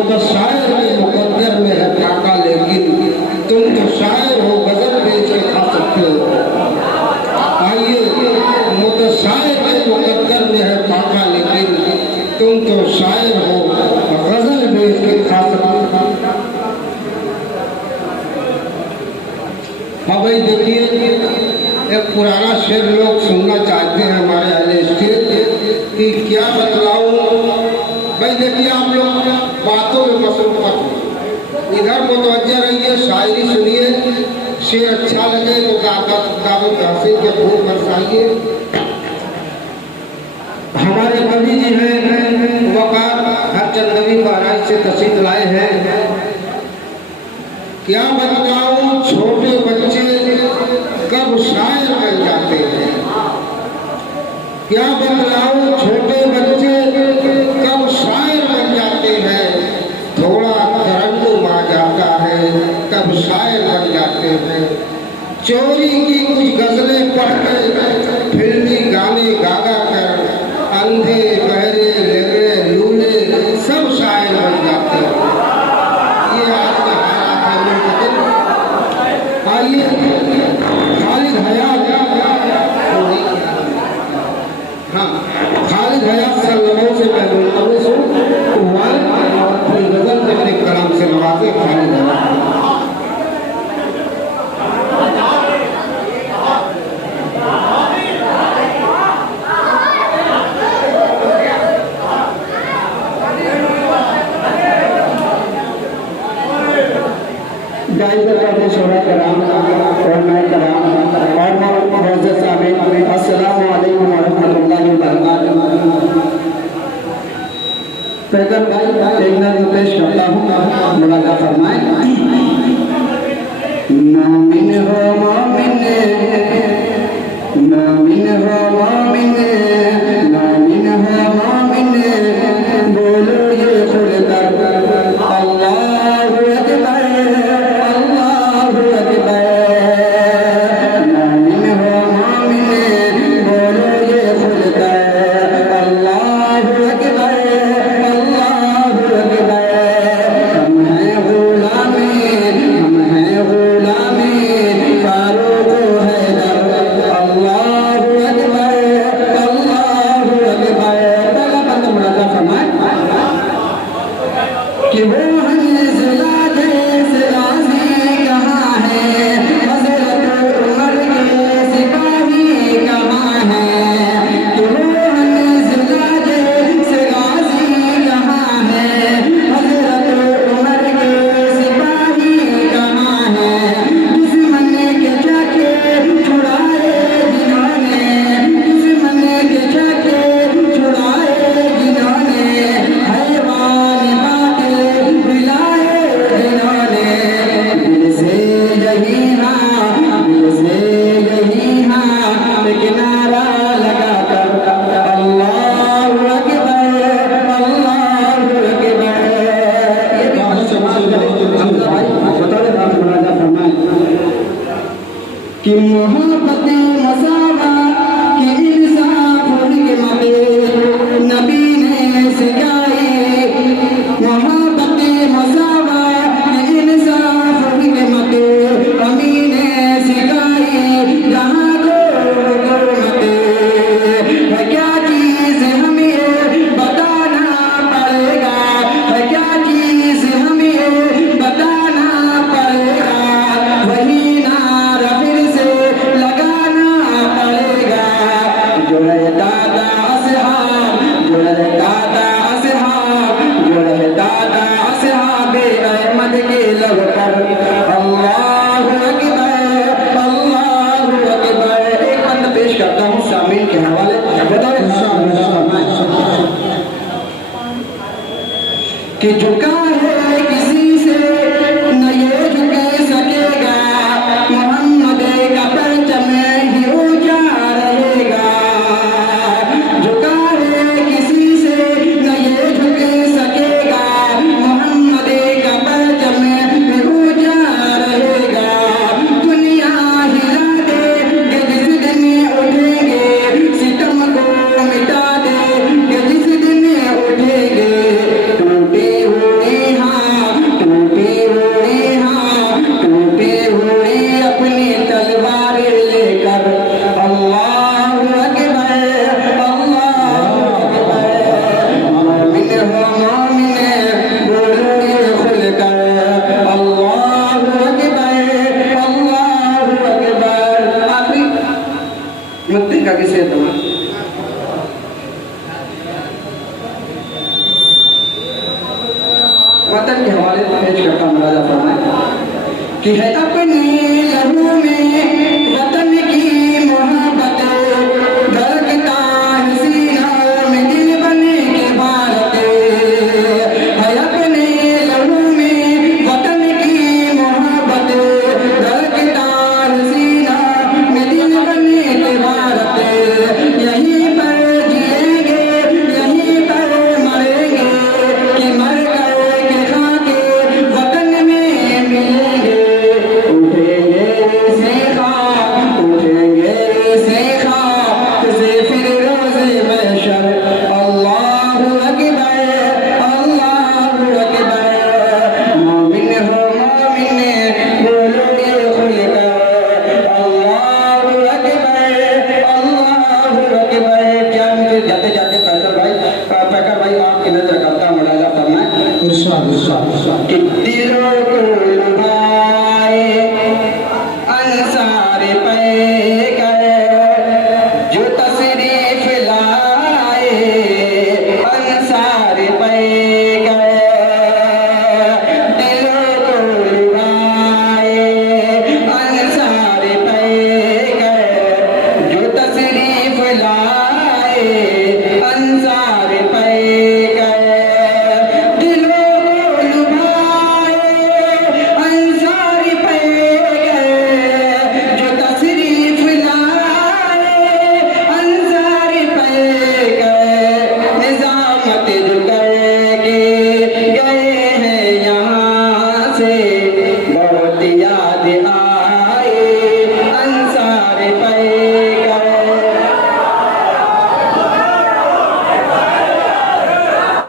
तो शायर के मुकद्दर में है फाका, लेकिन तुम तो शायर हो, गजल बेच के खा सकते हो। आइए, तो शायर के मुकद्दर में है फाका, लेकिन तुम तो शायर हो, गजल बेच के खा सकते हो। हाँ भाई देखिए, एक पुराना शेर लोग सुनना चाहते हैं हमारे अहले स्टेज कि क्या बतलाऊं। भाई देखिए, आप लोग बातों में मसरूफ मत हो, इधर मुतवज्जह रहिए, शायरी सुनिए, शेर अच्छा लगे तो दावत हासिल के फूल बरसाइए। हमारे कवि जी हैं वकार हरचंद नबी महाराज से तशरीफ लाए हैं। क्या बताऊं, छोटे बच्चे कब शायर बन जाते हैं। क्या बतलाऊं, छोटे बच्चे कब शायर बन जाते हैं। थोड़ा तरन्नुम आ जाता है तब शायर बन जाते हैं। चोरी की कुछ गजलें पढ़ के फिल्मी गाने गागा कर अंधे बहरे लंगड़े लूले सब शायर बन जाते हैं। ये आज का हालात है मुल्क के। आइए, खालिद हयात, हाँ खालिद हयात सर लोगों से मैं मुल्तमस हूँ और अपनी गजल से अपने कलाम से नवाजे खालिद हयात। शोरा कराम और मैं कराम और मोअज़्ज़ज़ सामीन, अस्सलामु अलैकुम व रहमतुल्लाहि व बरकातुहू। पैगम भाई एक नज़्म पेश करता हूँ, मुलाज़ा फरमाएं। मोमिन हो मोमिन, मोमिन हो मोमिन, मोमिन हो मोमिन, बोलो ये खुलकर अल्लाहु अकबर, अल्लाहु अकबर। मोमिन हो मोमिन, बोलो ये खुलकर अल्लाहु अकबर, अल्लाहु अकबर। हम हैं गुलामी, हम हैं गुलामी फारूक हैदर, अल्लाहु अकबर, अल्लाहु अकबर। पहला बंदा मुलाज़ा फरमाए कि वो हंसलाते से राज़ी कहाँ है, हज़रत उमर के सिपाही कहाँ है। कि वो हंसलाते से राज़ी कहाँ है, हज़रत उमर के सिपाही कहाँ है। दुश्मन के चक्के छुड़ाए जिन्होंने, दुश्मन के चक्के छुड़ाए जिन्होंने, हैवान बातें मिलाए जिन्होंने। दिल से यही हाँ, दिल से यही हाँ, एक नारा लगाकर अल्लाहु अकबर, अल्लाहु अकबर। ये भी बहुत समाज भाई बता दे बात मुलाज़ा फरमाए कि मोहब्बत मसावा की इंसाफ हिकमत नबी ने सिखाई। मोहब्बत मसावा की इंसाफ हिकमत अमी ने सिखाई। जहाँ को हुकूमत है, क्या चीज़ हमें बताना पड़ेगा, है क्या चीज़ हमें बताना पड़ेगा। वही नारा फिर से लगाना पड़ेगा। जो है दादा असहाब, जो है दादा असहाब, जो है दादा असहाबे अहमद के लब पर अल्लाहु अकबर, वतन के हवाले पेश करता हूँ, मुलाजा फरमाएं कि है अपने लहू में वतन की मोहब्बत, धड़कता है सीना में दिल बने के भारत। है अपने लहू में वतन की मोहब्बत, धड़कता है सीना में दिल बने के भारत। यहीं पर जिएंगे, यहीं पर मरेंगे, कि मर कर के खाके वतन में मिलेंगे। उठेंगे से खाक, उठेंगे से खाक से फिर रोज़े महशर। अल्लाहु अकबर, अल्लाहु अकबर। मोमिन हो मोमिन, बोलो ये खुलकर अल्लाहु अकबर, अल्लाहु अकबर। क्या मुझे जाते जाते पैकर भाई आपकी नजर करता मुलाजा फरमाएं इरशाद इरशाद इरशाद कि दिलों को लुभाए अंसार पैकर, जो तशरीफ लाए अंसार पैकर। दिलों को लुभाए अंसार पैकर, जो तशरीफ लाए अंसार पैकर। दिलों को लुभाए अंसार पैकर, जो तशरीफ लाए अंसार पैकर। निजामत जो करके गए हैं यहाँ से, बहुत याद